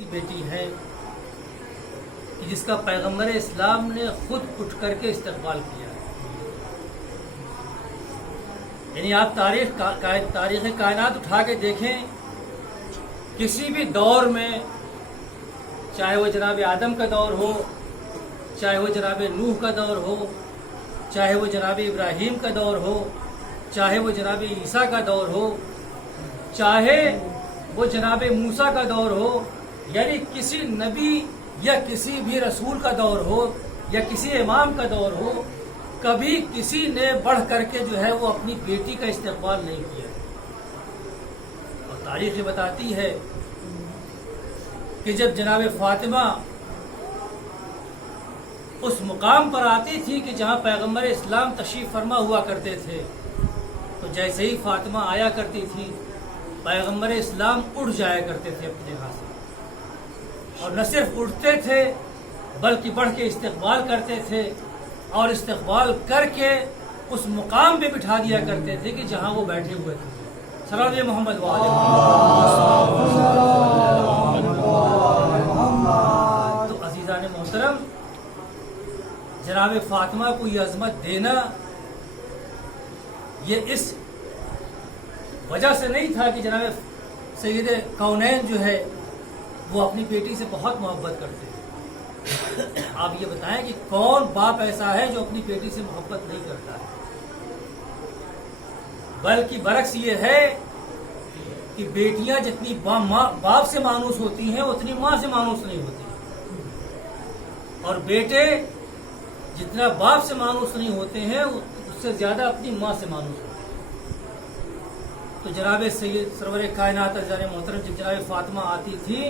ایسی بیٹی ہیں کہ جس کا پیغمبر اسلام نے خود اٹھ کر کے استقبال کیا ہے. یعنی آپ تاریخ کائنات اٹھا کے دیکھیں، کسی بھی دور میں، چاہے وہ جناب آدم کا دور ہو، چاہے وہ جناب نوح کا دور ہو، چاہے وہ جناب ابراہیم کا دور ہو، چاہے وہ جناب عیسیٰ کا دور ہو، چاہے وہ جناب موسیٰ کا دور ہو، یعنی کسی نبی یا کسی بھی رسول کا دور ہو یا کسی امام کا دور ہو، کبھی کسی نے بڑھ کر کے جو ہے وہ اپنی بیٹی کا استقبال نہیں کیا. اور تاریخ یہ بتاتی ہے کہ جب جناب فاطمہ اس مقام پر آتی تھی کہ جہاں پیغمبر اسلام تشریف فرما ہوا کرتے تھے، تو جیسے ہی فاطمہ آیا کرتی تھی، پیغمبر اسلام اٹھ جایا کرتے تھے اپنی جگہ سے. اور نہ صرف اٹھتے تھے بلکہ بڑھ کے استقبال کرتے تھے، اور استقبال کر کے اس مقام پہ بٹھا دیا کرتے تھے کہ جہاں وہ بیٹھے ہوئے تھے. صلی اللہ محمد تو عزیزان محترم، جناب فاطمہ کو یہ عظمت دینا یہ اس وجہ سے نہیں تھا کہ جناب سید کونین جو ہے وہ اپنی بیٹی سے بہت محبت کرتے ہیں. آپ یہ بتائیں کہ کون باپ ایسا ہے جو اپنی بیٹی سے محبت نہیں کرتا ہے؟ بلکہ برعکس یہ ہے کہ بیٹیاں جتنی باپ سے مانوس ہوتی ہیں اتنی ماں سے مانوس نہیں ہوتی، اور بیٹے جتنا باپ سے مانوس نہیں ہوتے ہیں اس سے زیادہ اپنی ماں سے مانوس ہوتے ہیں. تو جناب سید سرور کائنات عزیزان محترم، جب جناب فاطمہ آتی تھی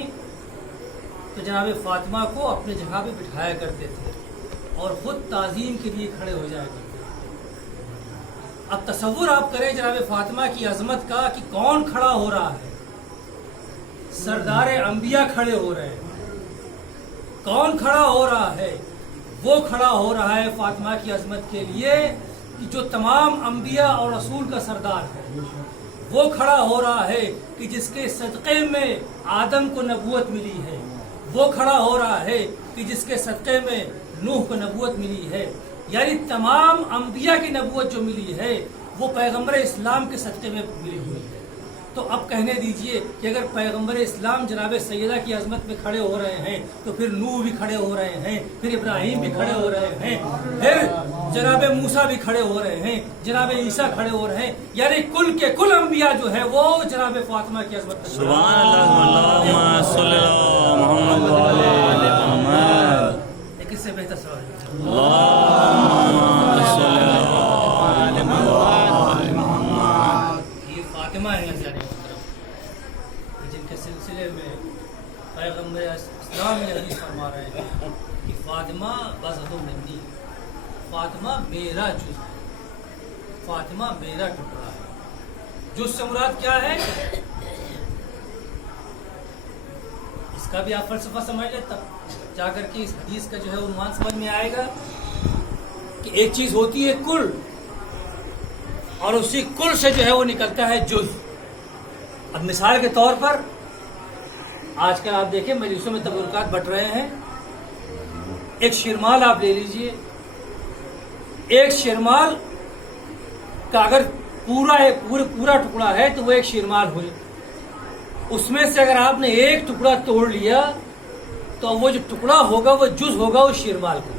تو جناب فاطمہ کو اپنے جگہ پہ بٹھایا کرتے تھے اور خود تعظیم کے لیے کھڑے ہو جایا کرتے تھے. اب تصور آپ کریں جناب فاطمہ کی عظمت کا کہ کون کھڑا ہو رہا ہے؟ سردار انبیاء کھڑے ہو رہے ہیں. کون کھڑا ہو رہا ہے؟ وہ کھڑا ہو رہا ہے فاطمہ کی عظمت کے لیے کہ جو تمام انبیاء اور رسول کا سردار ہے. وہ کھڑا ہو رہا ہے کہ جس کے صدقے میں آدم کو نبوت ملی ہے. وہ کھڑا ہو رہا ہے کہ جس کے صدقے میں نوح کو نبوت ملی ہے. یعنی تمام انبیاء کی نبوت جو ملی ہے وہ پیغمبر اسلام کے صدقے میں ملی ہوئی ہے. تو اب کہنے دیجئے کہ اگر پیغمبر اسلام جناب سیدہ کی عظمت میں کھڑے ہو رہے ہیں تو پھر نوح بھی کھڑے ہو رہے ہیں، پھر ابراہیم بھی کھڑے ہو رہے ہیں، پھر جناب موسیٰ بھی کھڑے ہو رہے ہیں، جناب عیسیٰ کھڑے ہو رہے ہیں. یعنی کل کے کل انبیاء جو ہے وہ جناب فاطمہ کی عظمت میں. سبحان اللہ، اللہم صلی علی محمد و علی محمد. ایک اس سے بہتر سوال ہے. اللہم صلی علی محمد. یہ فاطمہ ہے جن کے سلسلے میں پیغمبر اسلام یہ حدیث فرما رہے ہیں کہ فاطمہ بضع منی، فاطمہ میرا جز ہے، فاطمہ میرا ٹکڑا ہے. جز سے مراد کیا ہے؟ اس کا بھی آپ فلسفہ سمجھ لیں، تب جا کر کے اس حدیث کا جو ہے عنوان سمجھ میں آئے گا کہ ایک چیز ہوتی ہے کل، اور اسی کل سے جو ہے وہ نکلتا ہے جز. اب مثال کے طور پر آج کل آپ دیکھیں مجلسوں میں تبرکات بٹ رہے ہیں. ایک شیرمال آپ لے لیجئے، ایک شیرمال کا اگر پورا ٹکڑا ہے تو وہ ایک شیرمال ہوئے. اس میں سے اگر آپ نے ایک ٹکڑا توڑ لیا تو وہ جو ٹکڑا ہوگا وہ جز ہوگا اس شیرمال کا،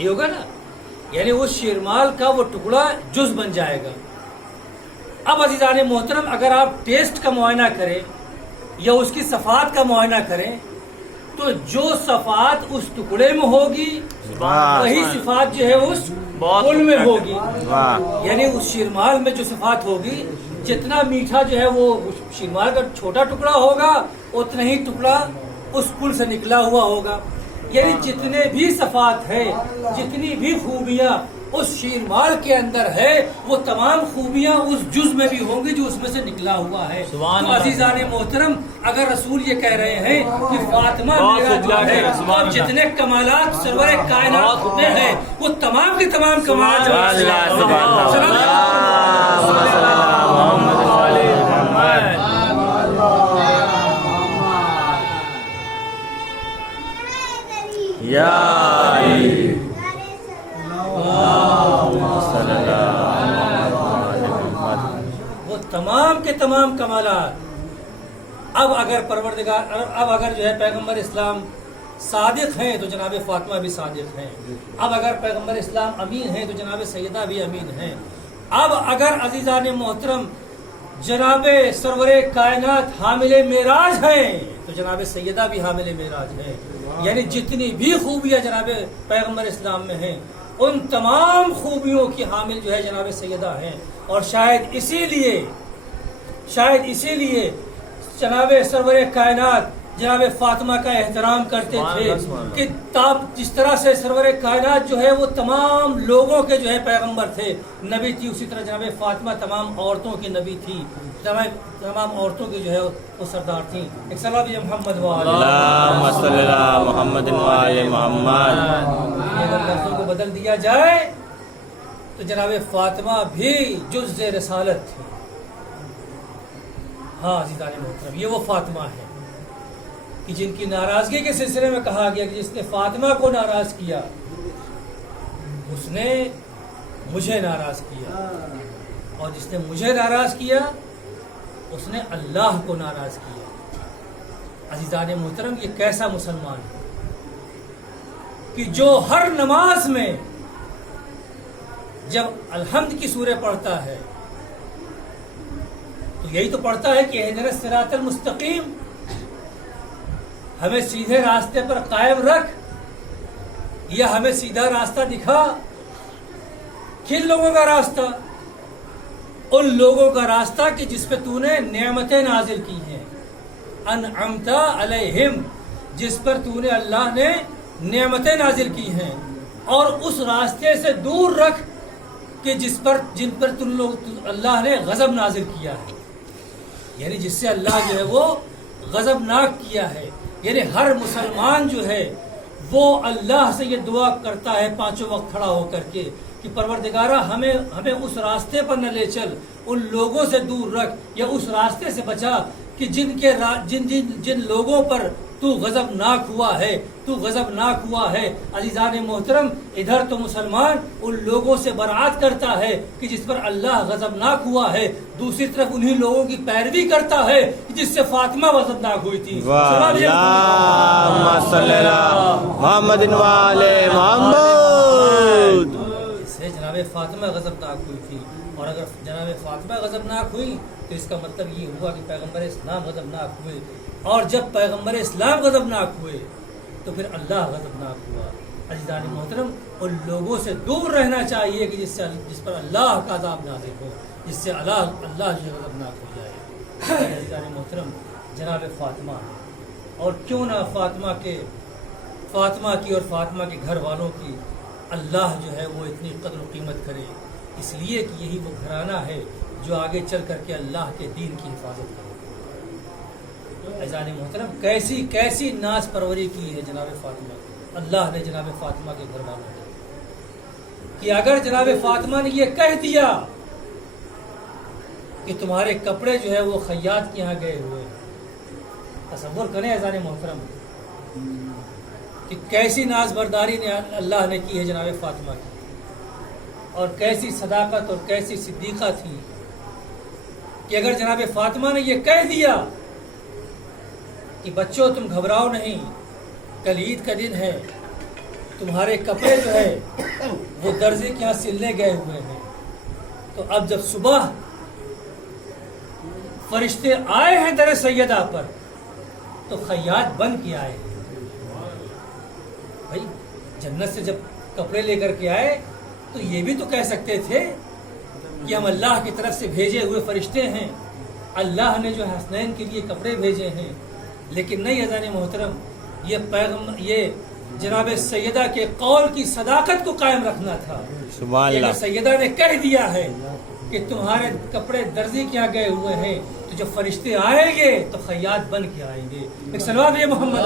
یہ ہوگا نا. یعنی اس شیرمال کا وہ ٹکڑا جز بن جائے گا. اب عزیزان محترم، اگر آپ ٹیسٹ کا معائنہ کریں یا اس کی صفات کا معائنہ کریں تو جو صفات اس ٹکڑے میں ہوگی وہی صفات جو ہے اس کل میں ہوگی. یعنی اس شیرمال میں جو صفات ہوگی، جتنا میٹھا جو ہے وہ شیرمال کا چھوٹا ٹکڑا ہوگا اتنا ہی ٹکڑا اس کل سے نکلا ہوا ہوگا. یعنی جتنے بھی صفات ہیں، جتنی بھی خوبیاں اس شیرمال کے اندر ہے، وہ تمام خوبیاں اس جز میں بھی ہوں گی جو اس میں سے نکلا ہوا ہے. تو عزیزان محترم، اگر رسول یہ کہہ رہے ہیں کہ فاطمہ میرا جو ہے، اور جتنے کمالات سرور کائنات میں ہیں وہ تمام کے تمام کمال یا علی صلی اللہ علیہ محمد. وہ تمام کے تمام کمالات اب اگر جو ہے پیغمبر اسلام صادق ہیں تو جناب فاطمہ بھی صادق ہیں. اب اگر پیغمبر اسلام امین ہیں تو جناب سیدہ بھی امین ہیں. اب اگر عزیزان محترم جناب سرور کائنات حامل معراج ہیں تو جناب سیدہ بھی حامل معراج ہیں. یعنی جتنی بھی خوبیاں جناب پیغمبر اسلام میں ہیں ان تمام خوبیوں کی حامل جو ہے جناب سیدہ ہیں. اور شاید اسی لیے جناب سرور کائنات جناب فاطمہ کا احترام کرتے تھے کہ جس طرح سے سرور کائنات جو ہے وہ تمام لوگوں کے جو ہے پیغمبر تھے، نبی تھی، اسی طرح جناب فاطمہ تمام عورتوں کی نبی تھی، تمام عورتوں کی جو ہے وہ سردار تھیں. ایک صلوات محمد اللہم صلی علی محمد و آل محمد. اگر لفظوں کو بدل دیا جائے تو جناب فاطمہ بھی جز رسالت تھی. ہاں عزیزان محترم، یہ وہ فاطمہ ہے کہ جن کی ناراضگی کے سلسلے میں کہا گیا کہ جس نے فاطمہ کو ناراض کیا اس نے مجھے ناراض کیا، اور جس نے مجھے ناراض کیا اس نے اللہ کو ناراض کیا. عزیزان محترم، یہ کیسا مسلمان ہے کہ جو ہر نماز میں جب الحمد کی سورہ پڑھتا ہے تو یہی تو پڑھتا ہے کہ اہدنا الصراط المستقیم، ہمیں سیدھے راستے پر قائم رکھ، یا ہمیں سیدھا راستہ دکھا. کن لوگوں کا راستہ؟ ان لوگوں کا راستہ کہ جس پہ تو نے نعمتیں نازل کی ہیں، انعمت علیہم، جس پر تو نے اللہ نے نعمتیں نازل کی ہیں. اور اس راستے سے دور رکھ کہ جن پر اللہ نے غضب نازل کیا ہے، یعنی جس سے اللہ جو ہے وہ غضبناک کیا ہے. یعنی ہر مسلمان جو ہے وہ اللہ سے یہ دعا کرتا ہے پانچوں وقت کھڑا ہو کر کے کہ پروردگارہ ہمیں اس راستے پر نہ لے چل، ان لوگوں سے دور رکھ یا اس راستے سے بچا کہ جن لوگوں پر تو غضبناک ہوا ہے. عزیزان محترم، ادھر تو مسلمان ان لوگوں سے برات کرتا ہے کہ جس پر اللہ غضبناک ہوا ہے، دوسری طرف انہی لوگوں کی پیروی کرتا ہے جس سے فاطمہ غضبناک ہوئی تھی. اللہم صلی علی محمد و آل محمد. اس سے جناب فاطمہ غضبناک ہوئی تھی، اور اگر جناب فاطمہ غضبناک ہوئی تو اس کا مطلب یہ ہوا کہ پیغمبر اسلام غضبناک ہوئے، اور جب پیغمبر اسلام غضبناک ہوئے تو پھر اللہ غضبناک ہوا. عزیزان محترم، ان لوگوں سے دور رہنا چاہیے کہ جس پر اللہ کا عذاب نازل ہو، جس سے اللہ جو غضبناک ہو جائے. عزیزان محترم، جناب فاطمہ، اور کیوں نہ فاطمہ کی اور فاطمہ کے گھر والوں کی اللہ جو ہے وہ اتنی قدر و قیمت کرے، اس لیے کہ یہی وہ گھرانہ ہے جو آگے چل کر کے اللہ کے دین کی حفاظت کرے. عزیزان محترم، کیسی ناز پروری کی ہے جناب فاطمہ کی اللہ نے جناب فاطمہ کے گھر والوں نے، کہ اگر جناب فاطمہ نے یہ کہہ دیا کہ تمہارے کپڑے جو ہے وہ خیاط کے یہاں گئے ہوئے، تصور کریں عزیزان محترم کہ کیسی ناز برداری نے اللہ نے کی ہے جناب فاطمہ کی، اور کیسی صداقت اور کیسی صدیقہ تھی کہ اگر جناب فاطمہ نے یہ کہہ دیا کہ بچوں تم گھبراؤ نہیں، کل عید کا دن ہے، تمہارے کپڑے جو ہے وہ درزی کے یہاں سلنے گئے ہوئے ہیں، تو اب جب صبح فرشتے آئے ہیں در سیدہ پر تو خیاط بن کے آئے. بھائی جنت سے جب کپڑے لے کر کے آئے تو یہ بھی تو کہہ سکتے تھے کہ ہم اللہ کی طرف سے بھیجے ہوئے فرشتے ہیں، اللہ نے جو حسنین کے لیے کپڑے بھیجے ہیں. لیکن نہیں عزیزان محترم، یہ جناب سیدہ کے قول کی صداقت کو قائم رکھنا تھا. اگر سیدہ نے کہہ دیا ہے کہ تمہارے کپڑے درزی کے یہاں گئے ہوئے ہیں تو جب فرشتے آئیں گے تو خیاط بن کے آئیں گے. ایک صلوات محمد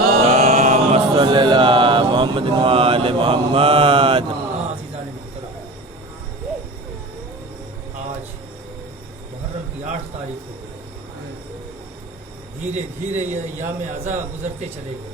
صلی اللہ محمد و آل محمد. عزیزان محترم، آج محرم کی 8 تاریخ ہو گئی، دھیرے دھیرے یہ ایام عزا گزرتے چلے گئے،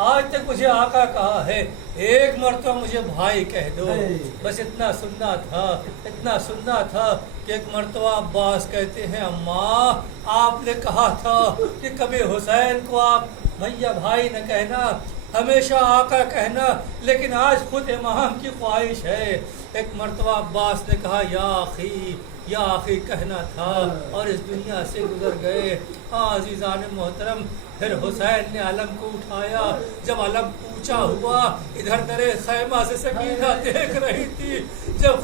آج تک مجھے آقا کہا ہے ایک مرتبہ مجھے بھائی کہہ دو. بس اتنا سننا تھا کہ ایک مرتبہ عباس کہتے ہیں اماں آپ نے کہا تھا کہ کبھی حسین کو آپ بھیا بھائی نہ کہنا, ہمیشہ آقا کہنا, لیکن آج خود امام کی خواہش ہے. ایک مرتبہ عباس نے کہا یا آخی کہنا تھا اور اس دنیا سے گزر گئے. عزیزان محترم, پھر حسین نے علم کو اٹھایا. جب علم اونچا ہوا, ادھر درے خیمہ سے سکینہ دیکھ رہی تھی. جب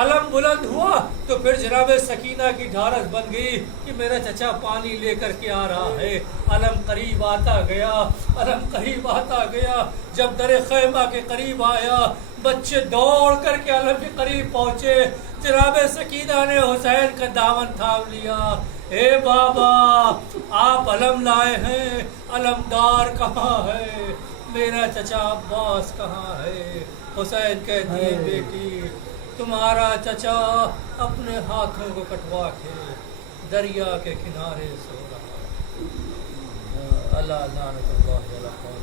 علم بلند ہوا تو پھر جناب سکینہ کی ڈھارس بن گئی کہ میرا چچا پانی لے کر کے آ رہا ہے. علم قریب آتا گیا. جب در خیمہ کے قریب آیا, بچے دوڑ کر کے علم کے قریب پہنچے. جناب سکینہ نے حسین کا دامن تھام لیا. اے بابا آپ علم لائے ہیں, علمدار کہاں ہے؟ میرا چچا عباس کہاں ہے؟ حسین کہتی ہے بیٹی تمہارا چچا اپنے ہاتھوں کو کٹوا کے دریا کے کنارے سو رہا ہے. اللہ لعنت اللہ علی قوم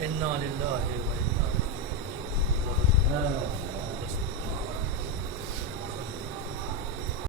انا للہ و انا الیہ راجعون.